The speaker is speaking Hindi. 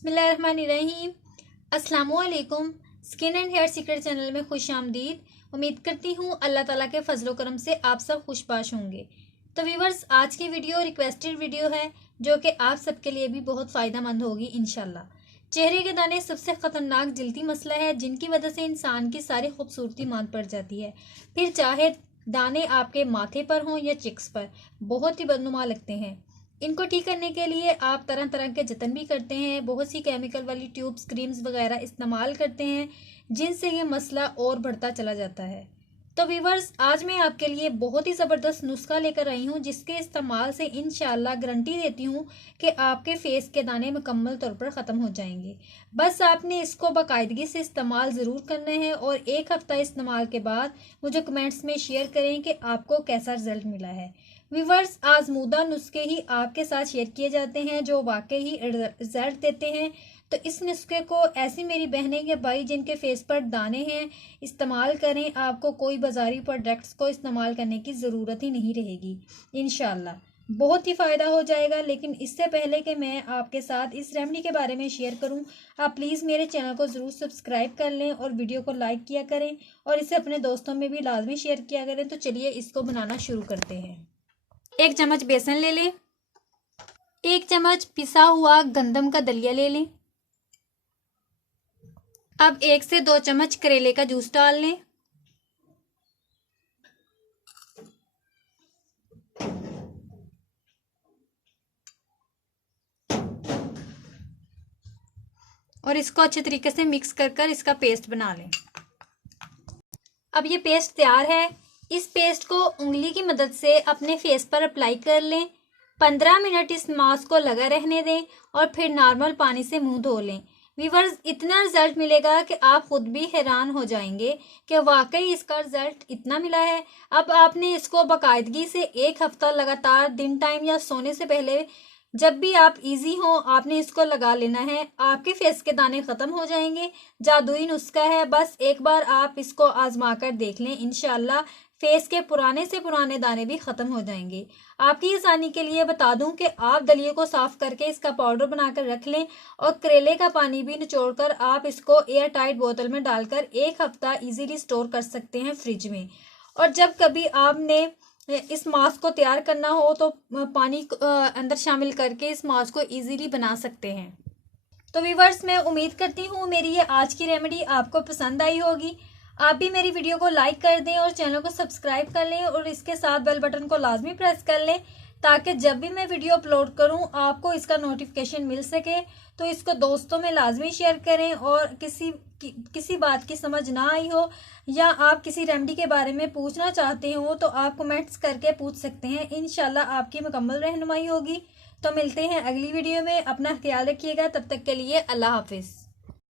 बिस्मिल्लाहिर्रहमानिर्रहीम। अस्सलामुअलैकुम। Skin and hair secret channel में खुश आमदीद। उम्मीद करती हूँ अल्लाह ताला के फजलो करम से आप सब खुशबाश होंगे। तो व्यूवर्स, आज की वीडियो रिक्वेस्टेड वीडियो है जो कि आप सबके लिए भी बहुत फ़ायदेमंद होगी इंशाल्लाह। चेहरे के दाने सबसे ख़तरनाक जल्दी मसला है जिनकी वजह से इंसान की सारी खूबसूरती मांद पड़ जाती है। फिर चाहे दाने आपके माथे पर हों या चिक्स पर, बहुत ही बदनुमा लगते हैं। इनको ठीक करने के लिए आप तरह तरह के जतन भी करते हैं, बहुत सी केमिकल वाली ट्यूब्स क्रीम्स वगैरह इस्तेमाल करते हैं जिनसे ये मसला और बढ़ता चला जाता है। तो व्यूवर्स, आज मैं आपके लिए बहुत ही ज़बरदस्त नुस्खा लेकर आई हूँ जिसके इस्तेमाल से इंशाल्लाह गारंटी देती हूँ कि आपके फेस के दाने मुकम्मल तौर पर ख़त्म हो जाएंगे। बस आपने इसको बाकायदगी से इस्तेमाल ज़रूर करना है और एक हफ़्ता इस्तेमाल के बाद मुझे कमेंट्स में शेयर करें कि आपको कैसा रिजल्ट मिला है। व्यूवर्स, आजमूदा नुस्खे ही आपके साथ शेयर किए जाते हैं जो वाकई ही रिजल्ट देते हैं। तो इस नुस्खे को ऐसी मेरी बहनें या भाई जिनके फेस पर दाने हैं इस्तेमाल करें। आपको कोई बाजारी प्रोडक्ट्स को इस्तेमाल करने की ज़रूरत ही नहीं रहेगी। इंशाल्लाह बहुत ही फ़ायदा हो जाएगा। लेकिन इससे पहले कि मैं आपके साथ इस रेमेडी के बारे में शेयर करूं, आप प्लीज़ मेरे चैनल को ज़रूर सब्सक्राइब कर लें और वीडियो को लाइक किया करें और इसे अपने दोस्तों में भी लाजमी शेयर किया करें। तो चलिए इसको बनाना शुरू करते हैं। 1 चम्मच बेसन ले लें। 1 चम्मच पिसा हुआ गंदम का दलिया ले लें। अब 1 से 2 चम्मच करेले का जूस डाल लें। और इसको अच्छे तरीके से मिक्स कर इसका पेस्ट बना लें। अब ये पेस्ट तैयार है। इस पेस्ट को उंगली की मदद से अपने फेस पर अप्लाई कर लें। 15 मिनट इस मास्क को लगा रहने दें और फिर नॉर्मल पानी से मुंह धो लें। व्यूवर्स, इतना रिजल्ट मिलेगा कि आप खुद भी हैरान हो जाएंगे कि वाकई इसका रिजल्ट इतना मिला है। अब आपने इसको बाकायदगी से 1 हफ्ता लगातार दिन टाइम या सोने से पहले जब भी आप इजी हो आपने इसको लगा लेना है। आपके फेस के दाने खत्म हो जाएंगे। जादुई नुस्खा है, बस एक बार आप इसको आजमा कर देख लें। इंशाल्लाह फेस के पुराने से पुराने दाने भी खत्म हो जाएंगे। आपकी आसानी के लिए बता दूं कि आप दलिए को साफ करके इसका पाउडर बनाकर रख लें और करेले का पानी भी निचोड़कर आप इसको एयर टाइट बोतल में डालकर 1 हफ्ता इजीली स्टोर कर सकते हैं फ्रिज में। और जब कभी आपने इस मास्क को तैयार करना हो तो पानी अंदर शामिल करके इस मास्क को इजीली बना सकते हैं। तो व्यूवर्स, मैं उम्मीद करती हूँ मेरी ये आज की रेमेडी आपको पसंद आई होगी। आप भी मेरी वीडियो को लाइक कर दें और चैनल को सब्सक्राइब कर लें और इसके साथ बेल बटन को लाजमी प्रेस कर लें ताकि जब भी मैं वीडियो अपलोड करूं आपको इसका नोटिफिकेशन मिल सके। तो इसको दोस्तों में लाजमी शेयर करें और किसी बात की समझ ना आई हो या आप किसी रेमेडी के बारे में पूछना चाहते हो तो आप कमेंट्स करके पूछ सकते हैं। इंशाल्लाह आपकी मुकम्मल रहनुमाई होगी। तो मिलते हैं अगली वीडियो में। अपना ख्याल रखिएगा। तब तक के लिए अल्लाह हाफिज़।